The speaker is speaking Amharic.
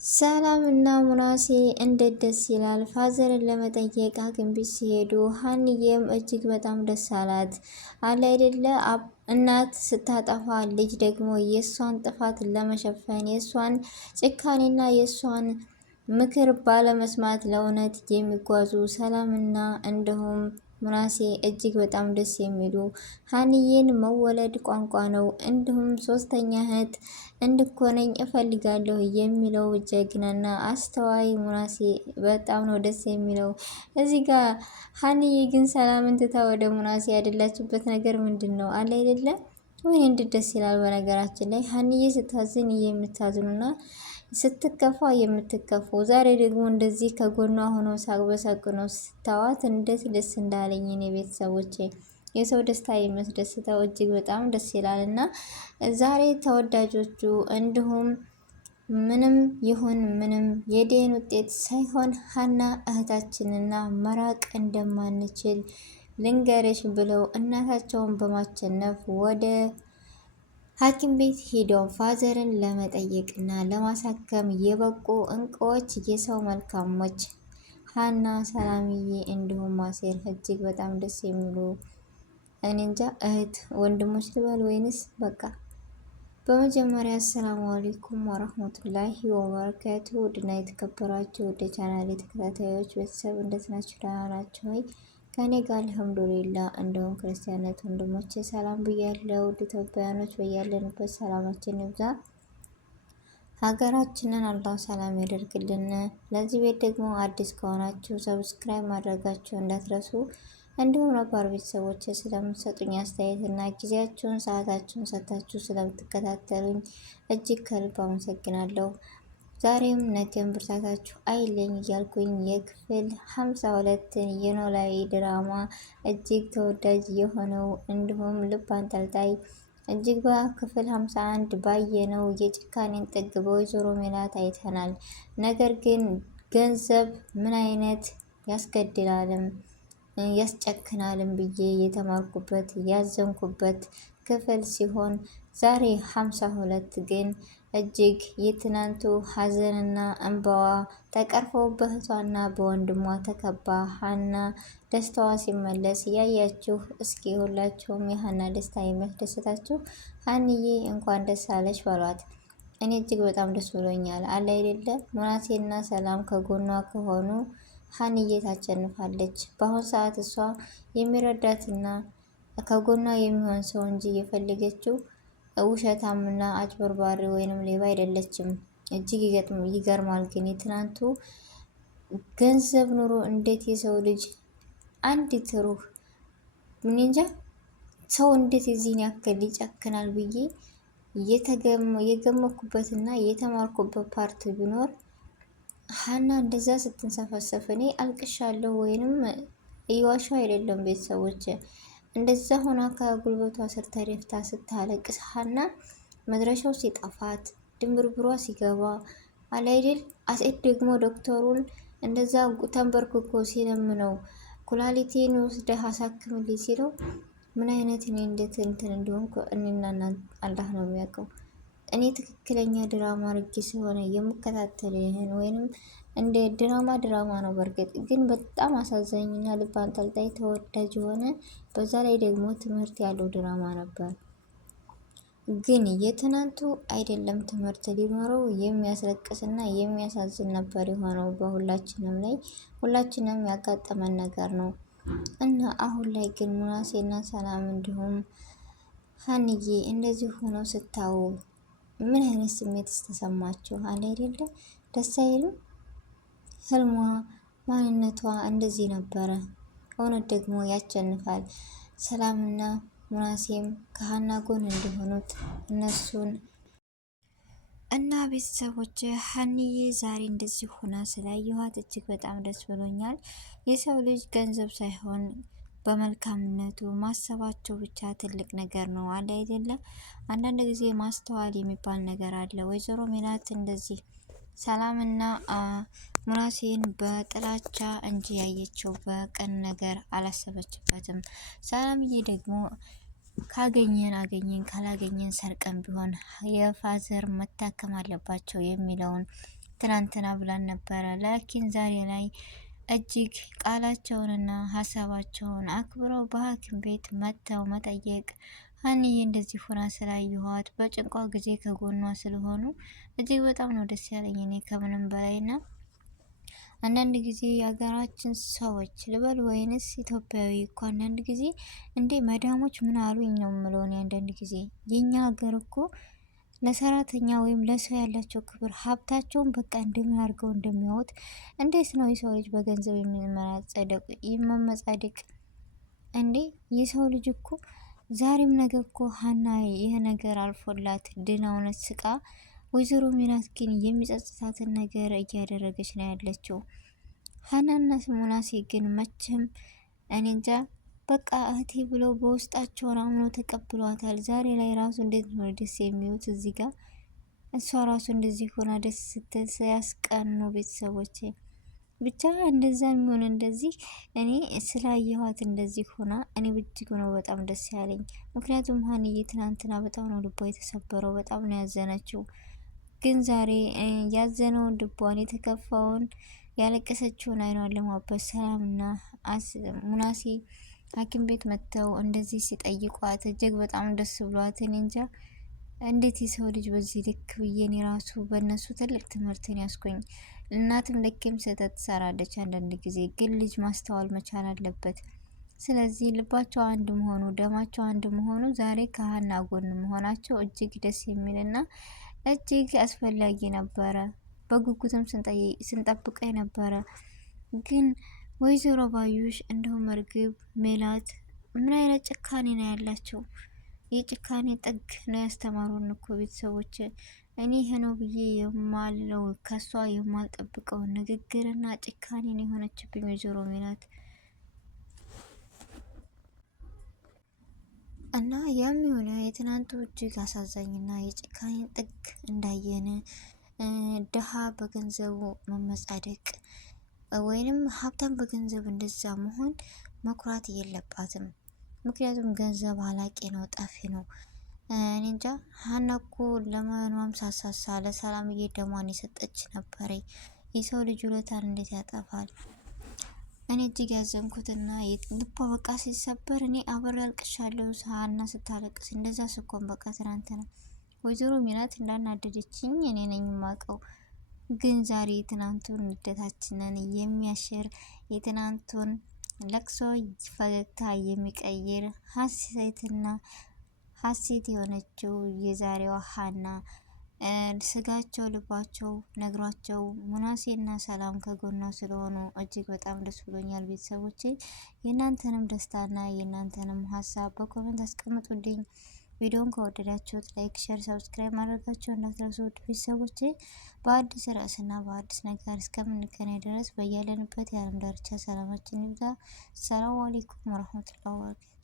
ሰላም እና ሙናሴ እንዴት ደስ ይላል! ፋዘርን ለመጠየቅ ሐኪም ቤት ሲሄዱ ሀንዬም እጅግ በጣም ደስ አላት። አለ አይደለ እናት ስታጠፋ ልጅ ደግሞ የእሷን ጥፋት ለመሸፈን የእሷን ጭካኔና የእሷን ምክር ባለመስማት ለእውነት የሚጓዙ ሰላምና እንዲሁም ሙናሴ እጅግ በጣም ደስ የሚሉ ሀንዬን መወለድ ቋንቋ ነው። እንዲሁም ሶስተኛ እህት እንድኮነኝ እፈልጋለሁ የሚለው ጀግናና አስተዋይ ሙናሴ በጣም ነው ደስ የሚለው። እዚህ ጋር ሀንዬ ግን ሰላምን ትታ ወደ ሙናሴ ያደላችበት ነገር ምንድን ነው? አለ አይደለም ወይ እንዴት ደስ ይላል። በነገራችን ላይ ሀንዬ ስታዝን የምታዝኑና ስትከፋ የምትከፉ ዛሬ ደግሞ እንደዚህ ከጎኗ ሆኖ ሳቅ በሳቅ ነው ስታዋት እንዴት ደስ እንዳለኝ እኔ ቤተሰቦቼ። የሰው ደስታ የሚያስደስተው እጅግ በጣም ደስ ይላል። እና ዛሬ ተወዳጆቹ እንዲሁም ምንም ይሁን ምንም የዴን ውጤት ሳይሆን ሀና እህታችንና መራቅ እንደማንችል ልንገርሽ ብለው እናታቸውን በማቸነፍ ወደ ሐኪም ቤት ሄደው ፋዘርን ለመጠየቅና ለማሳከም የበቁ እንቁዎች የሰው መልካሞች ሀና፣ ሰላምዬ እንዲሁም ማሴር እጅግ በጣም ደስ የሚሉ እኔ እንጃ እህት ወንድሞች ልበል ወይንስ በቃ። በመጀመሪያ አሰላሙ አለይኩም ወራህመቱላሂ ወበረካቱ። ውድና የተከበራችሁ ወደ ቻናሌ ተከታታዮች ቤተሰብ እንደት ናችሁ? ደህና ናችሁ ወይ? ከኔ ጋር አልሐምዱሊላህ። እንደውም ክርስቲያናት ወንድሞቼ ሰላም ብያለሁ። ውድ ኢትዮጵያውያኖች በያለንበት ሰላማችን ይብዛ፣ ሀገራችንን አላህ ሰላም ያደርግልን። ለዚህ ቤት ደግሞ አዲስ ከሆናችሁ ሰብስክራይብ ማድረጋችሁ እንዳትረሱ። እንዲሁም ነባር ቤተሰቦች ስለምትሰጡኝ አስተያየት እና ጊዜያችሁን ሰዓታችሁን ሰጥታችሁ ስለምትከታተሉኝ እጅግ ከልብ አመሰግናለሁ። ዛሬም ነገም ብርታታችሁ አይለኝ እያልኩኝ የክፍል 52ን የኖላዊ ድራማ እጅግ ተወዳጅ የሆነው እንዲሁም ልብ አንጠልጣይ እጅግ በክፍል 51 ባየነው የጭካኔን ጥግ በወይዘሮ ሜላት አይተናል። ነገር ግን ገንዘብ ምን አይነት ያስገድላልም ያስጨክናልም ብዬ የተማርኩበት ያዘንኩበት ክፍል ሲሆን ዛሬ 52 ግን እጅግ የትናንቱ ሀዘንና እንባዋ ተቀርፈው በእህቷና በወንድሟ ተከባ ሀና ደስታዋ ሲመለስ እያያችሁ እስኪ ሁላችሁም የሀና ደስታ የሚያስደስታችሁ ሀንዬ እንኳን ደስ አለሽ በሏት። እኔ እጅግ በጣም ደስ ብሎኛል። አለ አይደለ ሙናሴና ሰላም ከጎኗ ከሆኑ ሀንዬ ታሸንፋለች። በአሁኑ ሰዓት እሷ የሚረዳትና ከጎኗ የሚሆን ሰው እንጂ የፈለገችው ውሸታምና አጭበርባሪ ወይንም ሌባ አይደለችም። እጅግ ይገርማል። ግን የትናንቱ ገንዘብ ኑሮ እንዴት የሰው ልጅ አንዲት ሩህ እንጃ ሰው እንዴት የዚህን ያክል ይጨክናል ብዬ የገመኩበትና የተማርኩበት ፓርት ቢኖር ሀና እንደዛ ስትንሰፈሰፍ እኔ አልቅሻለሁ። ወይንም እየዋሻው አይደለም ቤተሰቦች፣ እንደዛ ሆና ከጉልበቷ ስር ተደፍታ ስታለቅስ ሀና መድረሻው ሲጠፋት ድንብርብሯ ሲገባ አላይድል አሴት ደግሞ ዶክተሩን እንደዛ ተንበርክኮ ሲለምነው ኩላሊቴን ወስደህ አሳክምልኝ ሲለው ምን አይነት እኔ እንዴት እንትን እንዲሆን እኔና አላህ ነው የሚያውቀው። እኔ ትክክለኛ ድራማ አድርጌ ስለሆነ የምከታተል ይህን ወይንም እንደ ድራማ ነው። በእርግጥ ግን በጣም አሳዛኝና ልብ አንጠልጣይ ተወዳጅ የሆነ በዛ ላይ ደግሞ ትምህርት ያለው ድራማ ነበር። ግን የትናንቱ አይደለም ትምህርት ሊኖረው የሚያስለቅስና የሚያሳዝን ነበር የሆነው። በሁላችንም ላይ ሁላችንም ያጋጠመን ነገር ነው እና አሁን ላይ ግን ሙናሴና ሰላም እንዲሁም ሀንዬ እንደዚህ ሆነው ስታዩ ምን አይነት ስሜት ተሰማችሁ? አለ አይደለ ደስ አይልም? ህልሟ ማንነቷ እንደዚህ ነበረ። እውነት ደግሞ ያቸንፋል። ሰላምና ሙናሴም ከሀና ጎን እንዲሆኑት እነሱን እና ቤተሰቦች ሀንዬ ዛሬ እንደዚህ ሆና ስላየኋት እጅግ በጣም ደስ ብሎኛል። የሰው ልጅ ገንዘብ ሳይሆን በመልካምነቱ ማሰባቸው ብቻ ትልቅ ነገር ነው። አለ አይደለም? አንዳንድ ጊዜ ማስተዋል የሚባል ነገር አለ። ወይዘሮ ሜላት እንደዚህ ሰላምና ሙናሴን በጥላቻ እንጂ ያየችው በቀን ነገር አላሰበችበትም። ሰላምዬ ደግሞ ካገኘን ካላገኘን ሰርቀን ቢሆን የፋዘር መታከም አለባቸው የሚለውን ትናንትና ብላን ነበረ። ላኪን ዛሬ ላይ እጅግ ቃላቸውንና ሀሳባቸውን አክብረው በሐኪም ቤት መጥተው መጠየቅ ሀኒዬ እንደዚህ ሆና ስላየኋት በጭንቋ ጊዜ ከጎኗ ስለሆኑ እጅግ በጣም ነው ደስ ያለኝ እኔ ከምንም በላይና አንዳንድ ጊዜ የሀገራችን ሰዎች ልበል ወይንስ ኢትዮጵያዊ እኮ አንዳንድ ጊዜ እንዴ መዳሞች ምን አሉኝ ነው የምለው እኔ አንዳንድ ጊዜ የኛ ሀገር እኮ ለሰራተኛ ወይም ለሰው ያላቸው ክብር ሀብታቸውን በቃ እንደምን አድርገው እንደሚያዩት እንዴት ነው የሰው ልጅ በገንዘብ የሚመጻደቅ እንዴ? የሰው ልጅ እኮ ዛሬም ነገ እኮ ሀና ይህ ነገር አልፎላት ድና እውነት ስቃ ወይዘሮ ሜላት ግን የሚጸጽታትን ነገር እያደረገች ነው ያለችው። ሀናና ሙናሴ ግን መቼም እኔ እንጃ በቃ እህቴ ብለው በውስጣቸውን አምኖ ተቀብሏታል። ዛሬ ላይ ራሱ እንዴት ነው ደስ የሚሉት እዚህ ጋር እሷ ራሱ እንደዚህ ሆና ደስ ስትል ያስቀኑ ቤተሰቦች ብቻ እንደዛ የሚሆን እንደዚህ እኔ ስላየኋት እንደዚህ ሆና እኔ እጅግ ነው በጣም ደስ ያለኝ። ምክንያቱም ሀንዬ ትናንትና በጣም ነው ልቧ የተሰበረው፣ በጣም ነው ያዘነችው። ግን ዛሬ ያዘነውን ልቧን የተከፋውን ያለቀሰችውን አይኗን ለማበስ ሰላምና ሙናሴ ሐኪም ቤት መጥተው እንደዚህ ሲጠይቋት እጅግ በጣም ደስ ብሏት እኔ እንጃ እንዴት የሰው ልጅ በዚህ ልክ ብዬን የራሱ በእነሱ ትልቅ ትምህርትን ያስኩኝ። እናትም ልክም ስህተት ትሰራለች አንዳንድ ጊዜ፣ ግን ልጅ ማስተዋል መቻል አለበት። ስለዚህ ልባቸው አንድ መሆኑ ደማቸው አንድ መሆኑ ዛሬ ከሀና ጎን መሆናቸው እጅግ ደስ የሚልና እጅግ አስፈላጊ ነበረ። በጉጉትም ስንጠብቀ ነበረ። ግን ወይዘሮ ባዩሽ እንዲሁም እርግብ ሜላት ምን አይነት ጭካኔ ነው ያላቸው? የጭካኔ ጥግ ነው ያስተማሩን እኮ ቤተሰቦች። እኔ ይሄ ነው ብዬ የማለው ከሷ የማልጠብቀው ንግግርና ጭካኔ ነው የሆነችብኝ ወይዘሮ ሜላት። እና ያም የሆነ የትናንቱ እጅግ አሳዛኝና የጭካኔ ጥግ እንዳየን ድሃ በገንዘቡ መመጻደቅ ወይንም ሀብታም በገንዘብ እንደዛ መሆን መኩራት የለባትም። ምክንያቱም ገንዘብ አላቂ ነው፣ ጠፊ ነው። እኔ እንጃ ሀና እኮ ለማንም ሳሳሳ ለሰላምዬ ደሟን የሰጠች ነበረ። የሰው ልጅ ውለታን እንዴት ያጠፋል? እኔ እጅግ ያዘንኩትና ልቧ በቃ ሲሰበር እኔ አብሬ አልቅሻለሁ። ሀና ስታለቅስ እንደዛ ስኮን በቃ ትናንትና ወይዘሮ ሜላት እንዳናደደችኝ እኔ ነኝ የማውቀው። ግን ዛሬ የትናንቱን ንደታችንን የሚያሽር የትናንቱን ለቅሶ ፈገግታ የሚቀይር ሀሴት የሆነችው የዛሬዋ ሀና ስጋቸው ልባቸው ነግሯቸው ሙናሴና ሰላም ከጎኗ ስለሆኑ እጅግ በጣም ደስ ብሎኛል። ቤተሰቦቼ የእናንተንም ደስታና የእናንተንም ሀሳብ በኮሜንት አስቀምጡልኝ። ቪዲዮን ከወደዳችሁት ላይክ፣ ሼር፣ ሰብስክራይብ ማድረጋችሁ እንዳትረሱ። ውድ ቤተሰቦቼ በአዲስ ርዕስና በአዲስ ነገር እስከምንገናኝ ድረስ በያለንበት የዓለም ዳርቻ ሰላማችን ይብዛ። ሰላም አለይኩም ወረህመቱላሂ ወበረካቱህ።